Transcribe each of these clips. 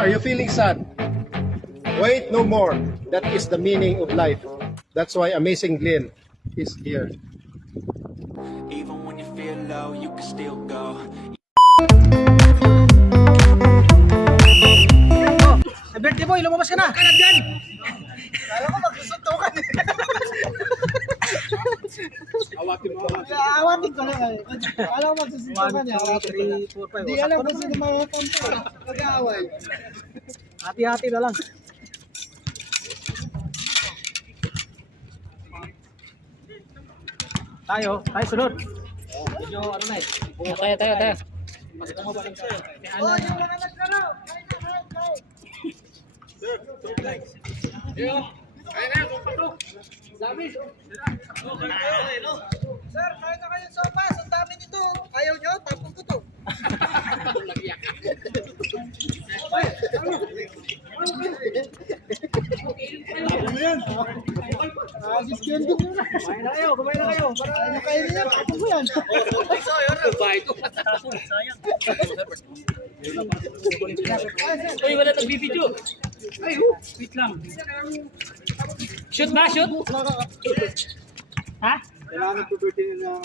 Are you feeling sad? Wait no more. That is the meaning of life. That's why Amazing Glenn is here. Even when you feel low, you can still go. Birthday boy, lumabas ka na! Kalat dyan! Kala ko magsusuntukan. Awatin mo. Awatin ko lang. Kala ko magsusuntukan. 1, 2, 3, 4, 5. Hindi alam kung sino mga kanto. Mag-aaway. Hati-hati na lang. Tayo sunod. Medyo ano na eh. Tayo. Oh, yung mga naglaro. Sir, kain na kayo sopas. Ang dami nito. Ayaw nyo? Tapos ko to. Kumain na kayo. Para kain niya. Tapos ko yan. Uy, wala nagbibideo. Ay, wait lang. Shoot ba? Shoot? Ha? Kailangan po birthday na.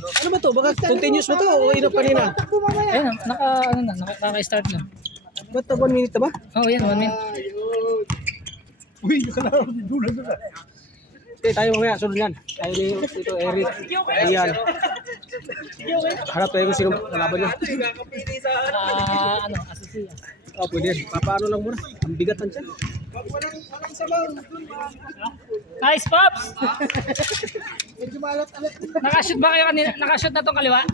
Ano ba to? Baka continuous ba to o ino pa nila? Ayun, naka-start na. Ba't to 1 minute na ba? Oh, yan, 1 minute. Uy, nakalaro ni Dulan na. Okay, tayo mamaya, sunod yan. Tayo dito, Eric. Ayan. Harap tayo kung sino nalaban nyo. Asisiya. Oh, pwede. Papaano lang muna. Ang bigatan siya. Walang sabaw. Nice, Pops! Medyo malat-alat. Nakashoot ba kayo kanina? Nakashoot na tong kaliwa?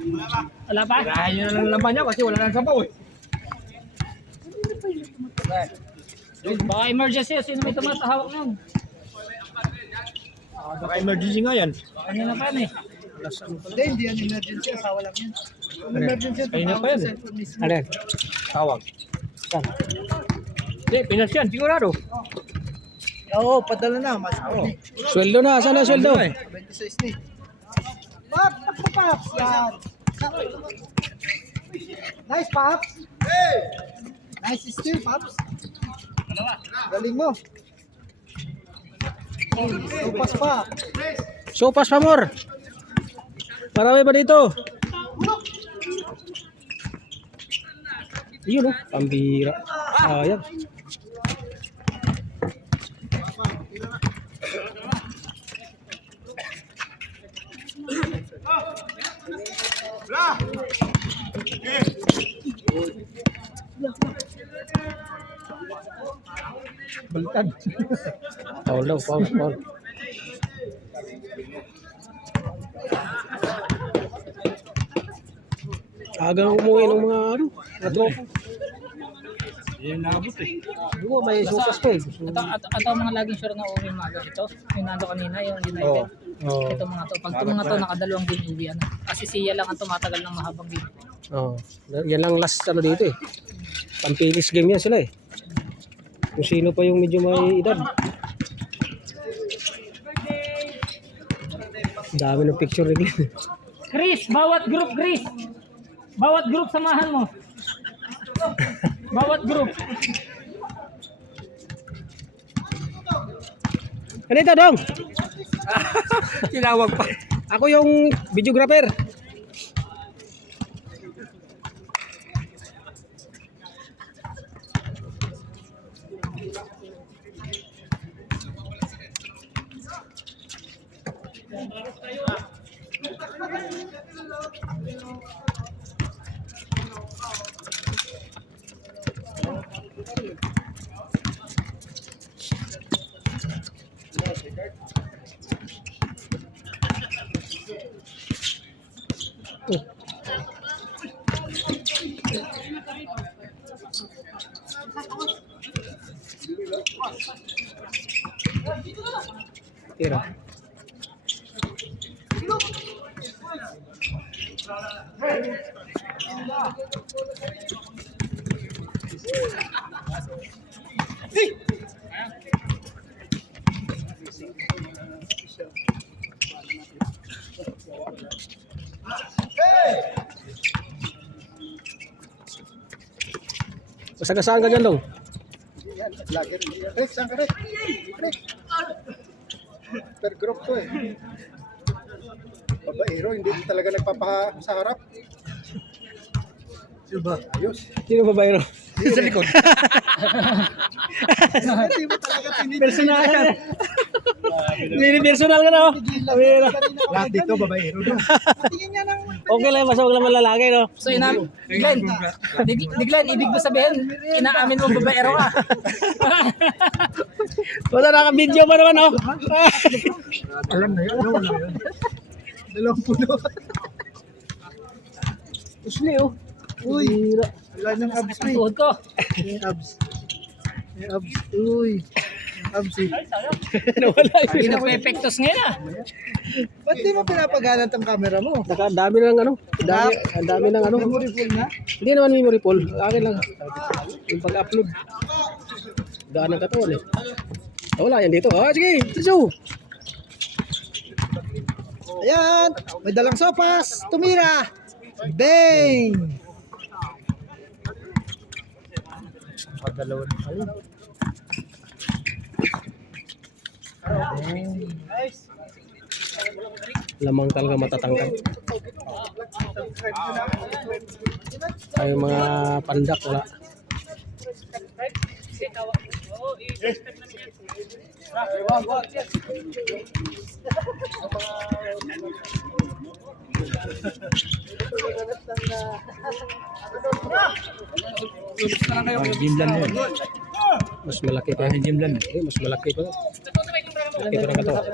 Wala pa? Kaya nyo na lang laban niya kasi wala nang sabaw eh. Baka emergency. Sino may tumatahawak nun? Baka emergency nga yan. Kanina pa yan eh. Hindi yan emergency. Asawa lang yan. Emergency. Kaya pa yan. Ano yan? Tawag. Saan? Hindi, Pinas yan. Sigurado. Oo, padala na. Mas sweldo na. Saan na sweldo? 26 ni. Paps! Yan. Nice, Paps. Nice steal, Paps. Galing mo. Sopas pa. Sopas pa, more. Marami ba dito? Yun, oh. Pambira. Ayan. Baliktad. Foul daw, foul. Agang umuwi ng mga ano, tropa. Yan nabot eh. Hindi mo, may supas pa eh. Ito mga laging sure na uwi mga ito. Yung nando kanina, yung United. Oo. Ito mga to. Pag ito mga to, nakadalawang game uwi. Asisiya lang ang tumatagal ng mahabang game. Oh, yan lang last ano dito eh. Pampilis game yan sila eh. Kung sino pa yung medyo may edad. Dami ng picture rin. Chris, bawat group samahan mo. Bawat group. Ano ito, Dong? Tinawag pa. Ako yung videographer. Tira. Kasagasaan ka dyan, Dong. Yan, vlogger. Rick, saan ka, Rick? Rick. Per group to eh. Babaero, hindi talaga nagpapaha sa harap. Diba? Ayos. Sino ba bayro? Sa likod. Personal. Hindi personal ka na, oh. Lahat dito, babaero. Okay lang, mas huwag naman lalaki, no? So Glenn, Glenn, ibig mo sabihin, inaamin mo babaero ka. Wala naka-video pa naman, oh. Alam na yun, wala yun. 20. Usli, oh. Uy, wala nang abs Ang tuhod ko. abs. May abs. Uy, abs eh. Nawala Hindi yun. na epektos ngayon ah. Ba't di mo pinapagalat ang camera mo? Ang dami ng ano. Ang dami ng ano. Memory full na? Hindi naman memory full. Akin lang. Yung pag-upload. Daan ng katawan, eh. Wala yan dito. Ah, sige. Tiso. Ayan, may dalang sopas. Tumira. Bang! Pagdalawan. Lamang talaga matatangkad. Ay mga pandak wala. Jimlan mo. Mas malaki pa yung Jimlan. Eh, mas malaki pa. Malaki pa ng katawan.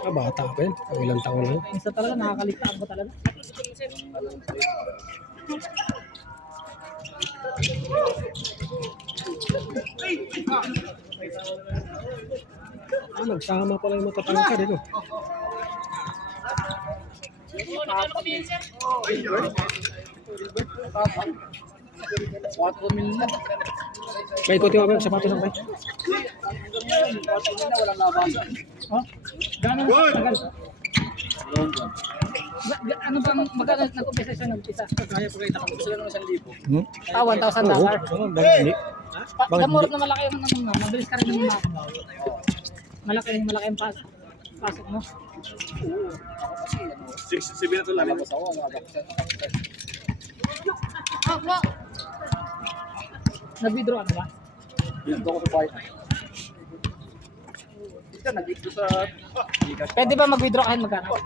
Ah, bata pa yan. Ang ilang taon lang. Minsan talaga nakakaligtaan ko talaga. Ah, nagsama pala yung matatangkad dito. May ikuti mo ba yung sapatos ng bay? Gano'n tagal? Ano bang magkano nag-umpisa siya nag-umpisa? Kaya po kayo takot sila ng $1,000. Ah, $1,000. Gamor na malaki yung ano mo, mabilis ka rin naman makakuha. Malaki yung pasok mo. Nag-withdraw ka na ba? Pwede ba mag-withdraw kahit magkano?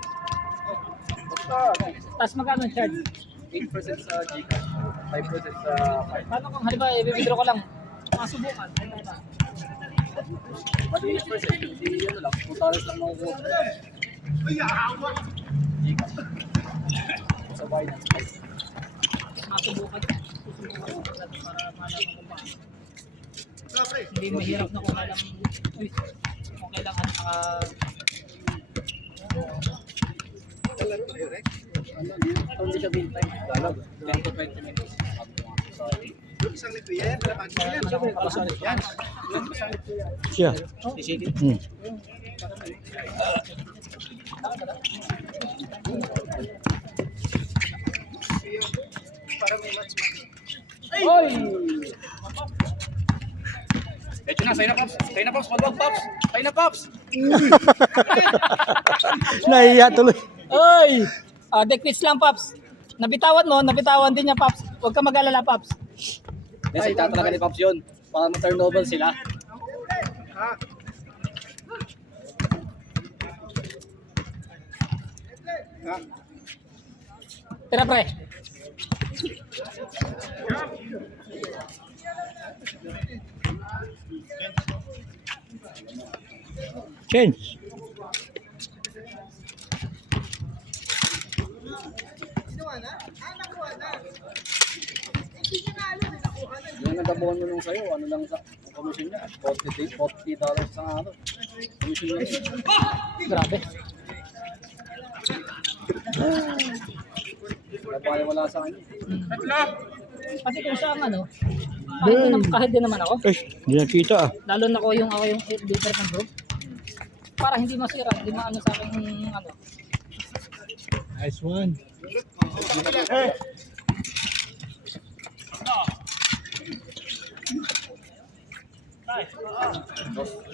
Tapos magkano ang charge? 8% sa Gcash, 5% sa Five. Paano kung halimbawa i-withdraw ko lang? Masubukan. Pati 8%, hindi yun lang. $2 lang makukuha. Gcash. Sa Binance. Masubukan. Para malaman kung paano. Hindi mahirap na kung alam. Uy, kung kailangan Hindi siya bill time. Dalag. 10 to 20 minutes. Siya. Oy! Ito na, sign up Pops. Sign up Pops. Wag Pops. Sign up Pops. Nahiya tuloy. Oy! The quiz lang, Pops. Nabitawan din niya, Pops. Huwag ka mag-alala, Pops. Salita talaga ni Pops yun. Para ma-turnover sila. Tira, pre. Change. Yung nagabuhan mo nung sa'yo, ano lang sa commission niya? $40 sa araw. Commission niya. Grabe. Wala sa kanya. Kasi kung siya ang ano, kahit din naman ako, Eh, hindi nakita ah. lalo na ako yung leader ng group, para hindi masira, hindi maano sa akin yung ano. Nice one.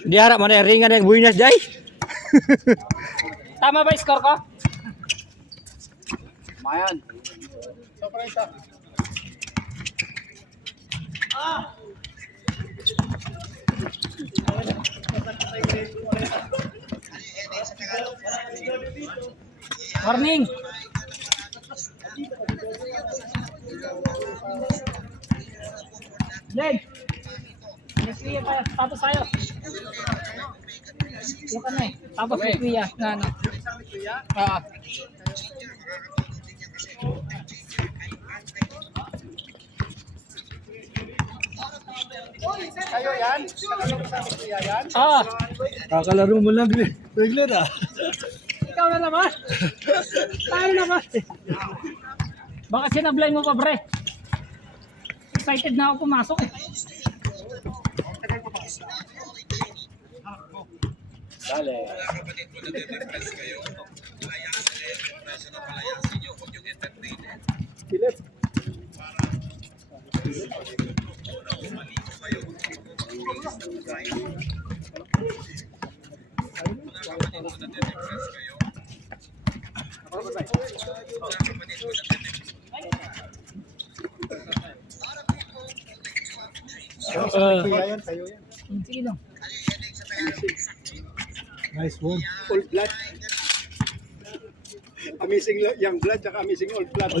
Di harap mana ringan yang buinas jay. Tama ba score ko? Mayan. Warning. Len. Kuya pa tapos tayo. Yung ano eh. Tapos si Kuya na ano. Kayo yan? Nakalaro sa akin kuya yan? Ah, Kakalaro mo lang regular ah. ikaw na naman. Tayo naman. Baka sinablay mo pa, pre. Excited na ako pumasok eh. Dale. Pilit. Kuya yan, kayo yan. Sige lang. Nice one. Old blood. Amazing young blood, tsaka amazing old blood.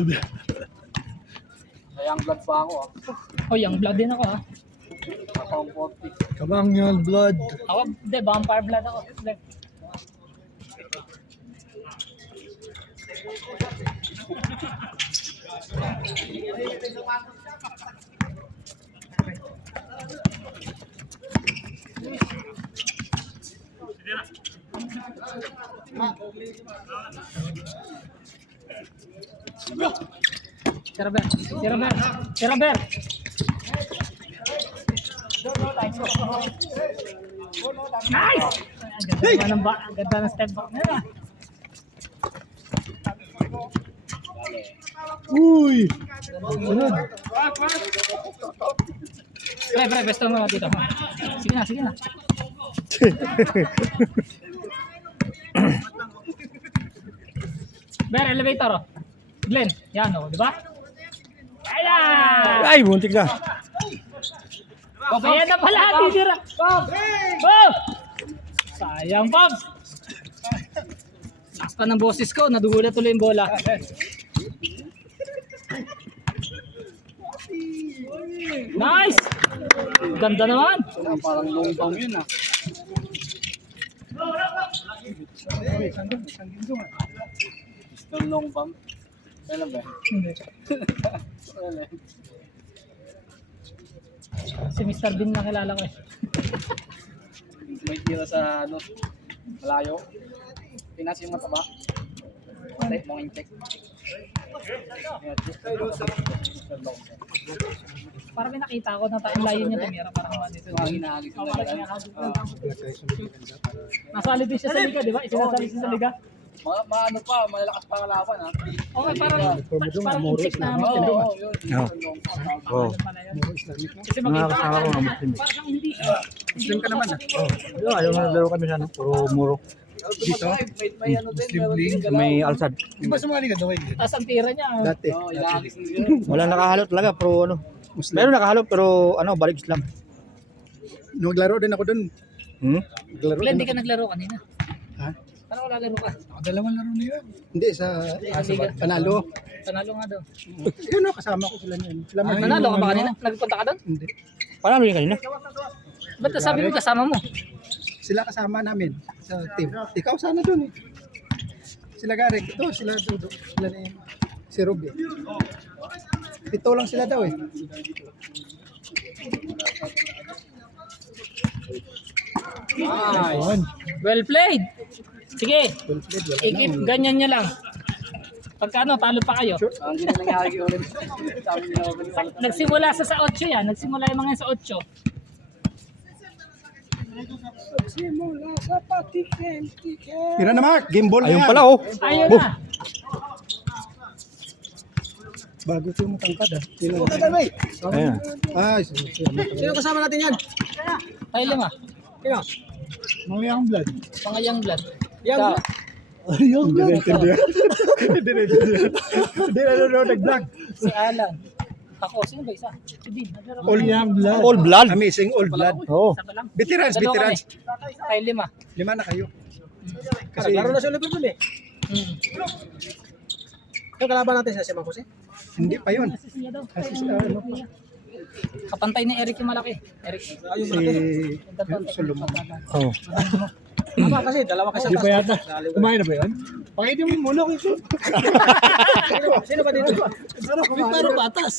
Kaya ang vlog pa ako ah. Oh, yung blood din ako ha. Kapang 40. Kabang yung blood. Ako, hindi, vampire blood ako. Hindi. Si Robert. Si Robert. Si Robert. Nice! Ang ganda naman ang ganda ng step back na yun ah. Uy! Pre, besto mo dito. Sige na, sige na. Ber, elevator oh. Glenn, yan oh, di ba? Ayan! Ay, buntik na. Ayan na pala, titira. Bob! Sayang, Bob. Lakas pa ng boses ko, nadugulat tuloy yung bola. Nice! Ganda naman. Parang long bomb yun ah. Still long bomb. Kailan ba? Kailan? Si Mr. Bean na kilala ko eh. May tira sa ano, malayo. Pinas yung mataba. Pati mong incheck. Parang may nakita ko na ang layo niya tumira. Parang naman dito. Mga hinahagis na talaga. Nasali din siya sa liga, di ba? Isinasali siya sa liga. Maano pa, malalakas pa ang laban ha. Okay, parang insect na Oo, Mr. Bean. oo, yun. Oh. Kasi Mga makita kasama ko nga Muslim. parang hindi siya. Muslim ka naman ah. Oh. Ayaw na laro kami sa ano, puro muro. Dito? May ano din, meron din galaw. May alsad. Di ba sumali ka daw eh? Tapos ang tira niya. Dati. Oo, hinahagis na yun. Wala nakahalo talaga, pero ano. Meron nakahalo, pero ano, balik Islam. Naglaro din ako dun. Naglaro Glenn, din di ka ako. naglaro kanina. Ha? Parang wala laro ka. Dalawang laro na yun. Hindi, sa Liga. Panalo. Panalo nga daw. Yun o, kasama ko sila niyan. Sila may Nanalo ka ba kanina? Nagpunta ka doon? Hindi. Panalo yun kanina. Ba't sabi mo kasama mo? Sila kasama namin sa team. Ikaw sana dun eh. Sila Garek. Ito, sila Dudo. Sila ni si Ruby. Ito lang sila daw eh. Nice. Well played. Sige, Full plate, wala i-keep na. ganyan nyo lang. Pagka ano, talo pa kayo. Ang hindi na nangyari ulit. Sabi nila ako Nagsimula sa 8 yan. Nagsimula yung mga sa 8. Tira na Mark, game ball na Ayun yan. pala oh. Ayun na. Bago ito yung matangkad ah. Ayan. Ay, Sino kasama natin yan? Tayo lima. Sino? mga young blood. Mga young blood. Yang Ikaw. Young blood. Hindi na nag-vlog. Si Alan. Ako, sino ba isa? Si Dean. All young blood. All blood. Amazing all blood. Oo. Isa pa lang. Veterans, Dalawa veterans. kami. Tayo lima. 5 na kayo. Kasi Laro na sa Liverpool eh. Hmm. Yung kalaban natin sa Simang Jose. hindi pa yun. Assist niya daw. Kasi ano pa. Kapantay ni Eric yung malaki. Eric. Si Solomon. Oo. Tama kasi, dalawa kasi Di ba yata? Kumain na ba yun? Pakita mo muna kung Sino ba dito? Para batas.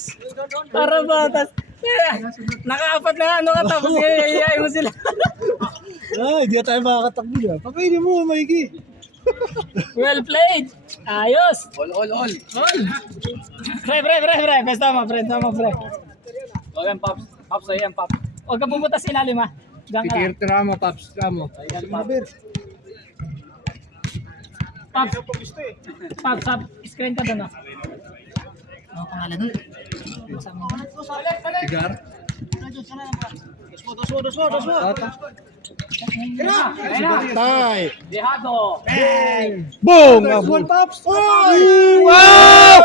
Para batas. Nakaapat na ano ka tapos iyayain mo sila. Ay, hindi na tayo makakatakbo dyan. Pakainin mo, Mikey. Well played. Ayos. All. Pre. Basta mo, pre. O yan, Pops. Pops, ayan, Pops. Huwag ka pumunta sa ilalim ha. Diyan ka lang. Tramo, Paps. Tramo. Ayan, Pops. Pops, screen ka doon. Ano pangalan nun? Masama mo. Tigar. Dos mo. Tay. Dehado. Boom! Full Paps. Wow!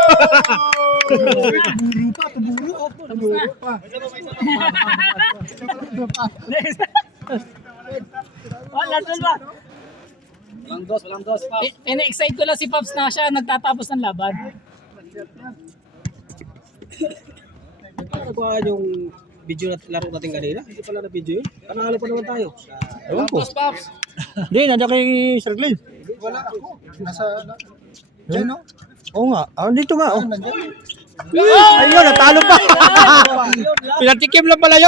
Tumuro pa. Next. Wala, ba? Walang dos, Pops. Ina-excite ko lang si Pops na siya nagtatapos ng laban. Nagawa yung video na laro natin kanina. Hindi pala na video yun. Panalo pa naman tayo. Ewan ko. Dos, Pops. Hindi, nandiyan kay Sir Glenn. Wala ako. Nasa... Diyan, no? Oo nga. Ah, dito nga. Oh. Nandiyan. Ayun, natalo pa. Pinatikim lang pala yun.